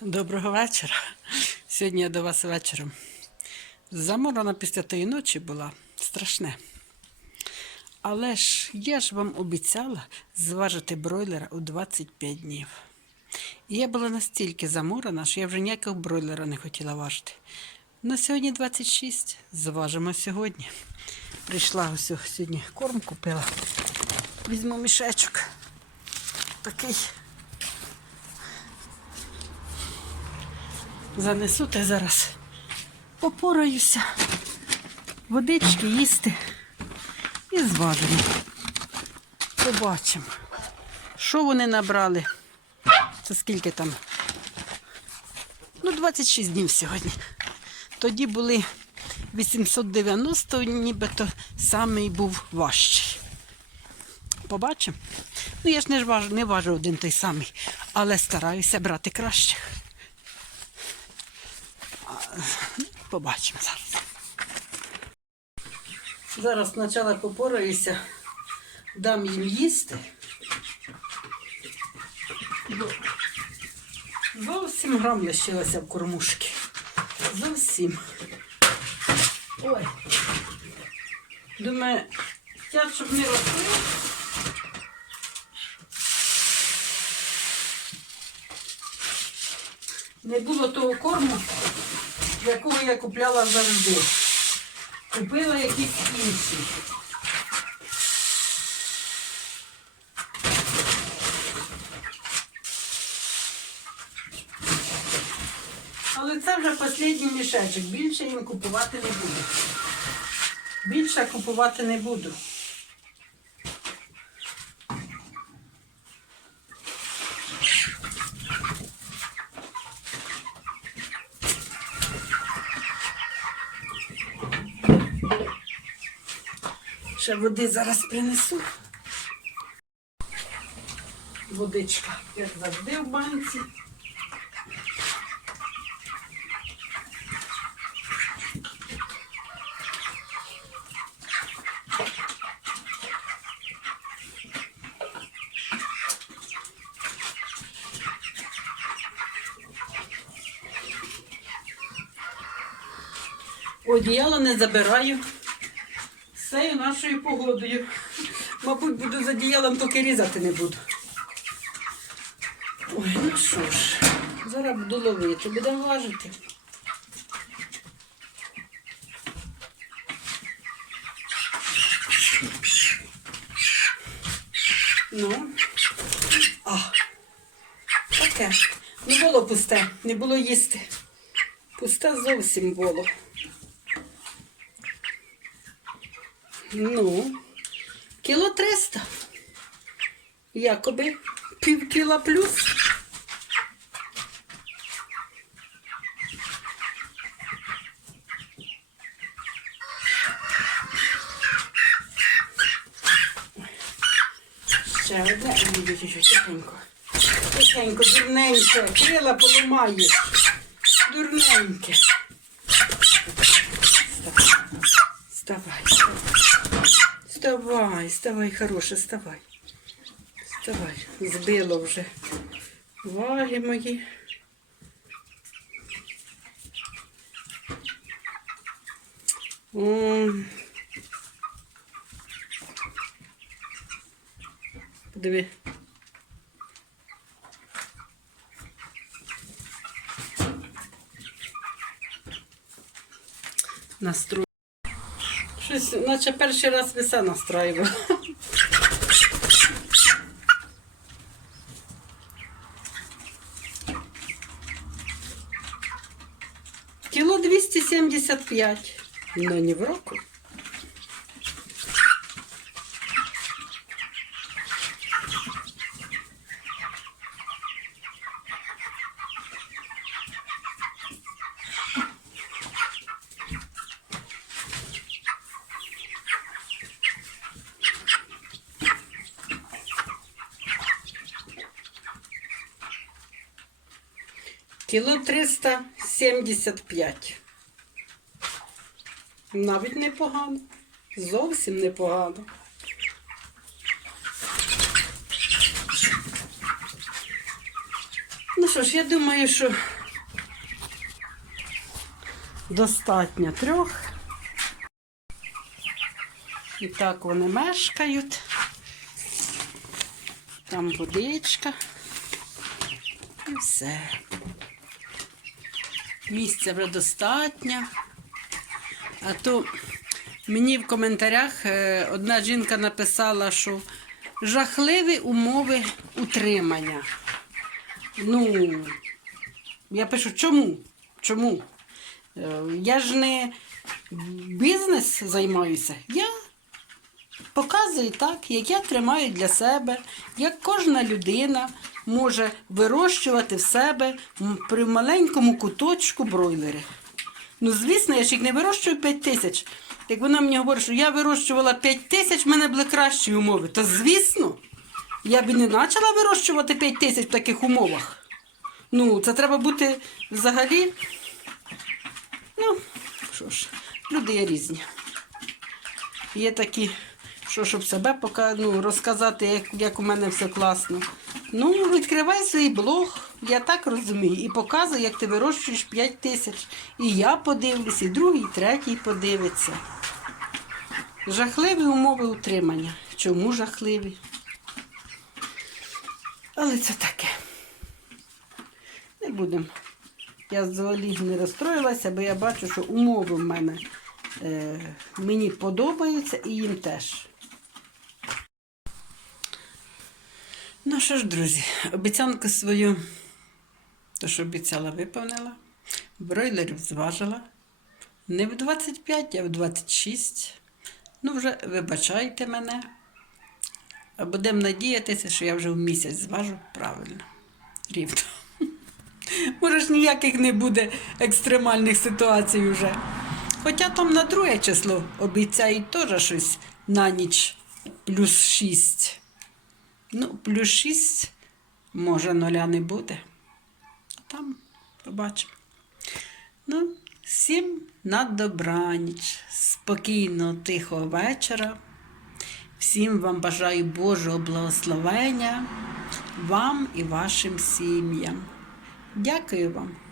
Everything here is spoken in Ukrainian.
Доброго вечора. Сьогодні я до вас вечором. Заморона після тієї ночі була страшне. Але ж я ж вам обіцяла зважити бройлера у 25 днів. І я була настільки заморена, що я вже ніякого бройлера не хотіла важити. На сьогодні 26, зважимо сьогодні. Прийшла ось сьогодні корм купила. Візьму мішечок. Такий. Занесу та зараз попораюся, водички їсти і зважимо. Побачимо, що вони набрали. Це скільки там? Ну, 26 днів сьогодні. Тоді були 890, нібито самий був важчий. Побачимо. Ну, я ж не важу, не важу один той самий, але стараюся брати кращих. Побачимо зараз. Зараз спочатку попораюся, дам їм їсти. Зовсім грам лишилося в кормушки. Зовсім. Ой. Думаю, я щоб не росли. Не було того корму, якого я купляла завжди. Купила якийсь інший. Але це вже останній мішечок. Більше їм купувати не буду. Більше купувати не буду. Ще води зараз принесу. Водичка, як завжди в банці. Одіяло не забираю. З цією нашою погодою. Мабуть, буду з одіялом, поки різати не буду. Ой, ну що ж, зараз буду ловити, будемо важити. Ну. А. Таке. Не було пусте, не було їсти. Пусте зовсім було. Ну, кіло триста. Якоби пів кіла плюс. Ще одне, тихенько. Тихенько, дурненьке, крила поламаєш. Дурненьке. Вставай, вставай. Вставай, вставай, хороше, вставай. Вставай, збило вже. Ваги мої. О. Подиви. Настрой. Щось, наче перший раз веса настраювала. Кіло 275. Ну, не в року. Кіло 375. Навіть непогано. Зовсім непогано. Ну що ж, я думаю, що достатньо трьох. І так вони мешкають. Там водичка. І все. Місця вже достатньо. А то мені в коментарях е, одна жінка написала, що жахливі умови утримання. Ну, я пишу, чому? Чому? Е, Я ж не бізнес займаюся. Я показую так, як я тримаю для себе, як кожна людина може вирощувати в себе при маленькому куточку бройлери. Ну, звісно, я ж їх не вирощую 5 тисяч. Як вона мені говорить, що я вирощувала 5 тисяч, в мене були кращі умови. Та звісно, я б не почала вирощувати 5 тисяч в таких умовах. Ну, це треба бути взагалі. Ну, що ж, люди є різні. Є такі, що щоб себе пока, ну, розказати, як, як у мене все класно. Ну, відкривай свій блог, я так розумію, і показуй, як ти вирощуєш 5 тисяч. І я подивлюсь, і другий, і третій подивиться. Жахливі умови утримання. Чому жахливі? Але це таке. Не будемо. Я взагалі не розстроїлася, бо я бачу, що умови в мене е, мені подобаються і їм теж. Ну що ж, друзі, обіцянку свою, то що обіцяла, виповнила. Бройлерів зважила. Не в 25, а в 26. Ну, вже вибачайте мене. А будемо надіятися, що я вже в місяць зважу правильно. Рівно. Може ж ніяких не буде екстремальних ситуацій вже. Хоча там на друге число обіцяють теж щось на ніч плюс 6. Ну, плюс 6, може, нуля не буде. А там побачимо. Ну, всім на добраніч, спокійного, тихого вечора. Всім вам бажаю Божого благословення, вам і вашим сім'ям. Дякую вам.